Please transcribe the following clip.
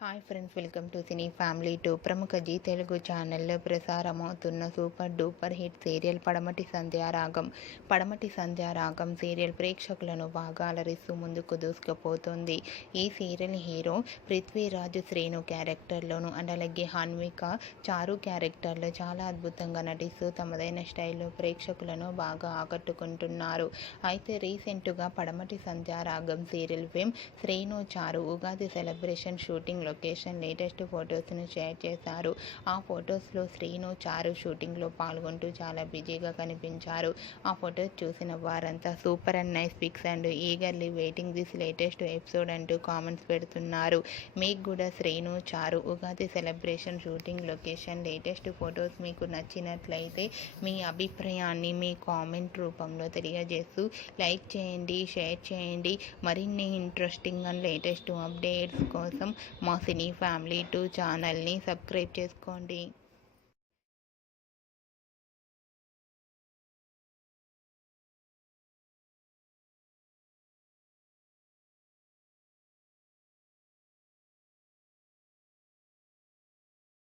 Hi friends, welcome to cine family 2. ప్రముఖ G Telugu ఛానల్లో ప్రసారమవుతున్న super duper hit serial పడమటి సంధ్యారాగం. పడమటి సంధ్యారాగం సీరియల్ ప్రేక్షకులను బాగా అలరిస్తూ ముందుకు దూసుకుపోతుంది. ఈ సీరియల్ హీరో పృథ్వీరాజ్ శ్రీను క్యారెక్టర్లోను అండ్ అలాగే హన్విక చారు క్యారెక్టర్లో చాలా అద్భుతంగా నటిస్తూ తమదైన స్టైల్లో ప్రేక్షకులను బాగా ఆకట్టుకుంటున్నారు. అయితే రీసెంట్గా పడమటి సంధ్యారాగం సీరియల్ ఫేమ్ శ్రీను చారు Ugadi celebration shooting location latest ఫొటోస్ను షేర్ చేశారు. ఆ ఫొటోస్లో శ్రీను చారు షూటింగ్లో పాల్గొంటూ చాలా బిజీగా కనిపించారు. ఆ ఫొటోస్ చూసిన వారంతా super and nice pics and eagerly waiting this latest episode అంటూ కామెంట్స్ పెడుతున్నారు. మీకు కూడా శ్రీను చారు Ugadi celebration shooting location latest photos మీకు నచ్చినట్లయితే మీ అభిప్రాయాన్ని మీ కామెంట్ రూపంలో తెలియజేస్తూ లైక్ చేయండి, షేర్ చేయండి. మరిన్ని ఇంట్రెస్టింగ్ అండ్ లేటెస్ట్ అప్డేట్స్ కోసం మా సినీ ఫ్యామిలీ 2 ఛానల్ని సబ్స్క్రైబ్ చేసుకోండి.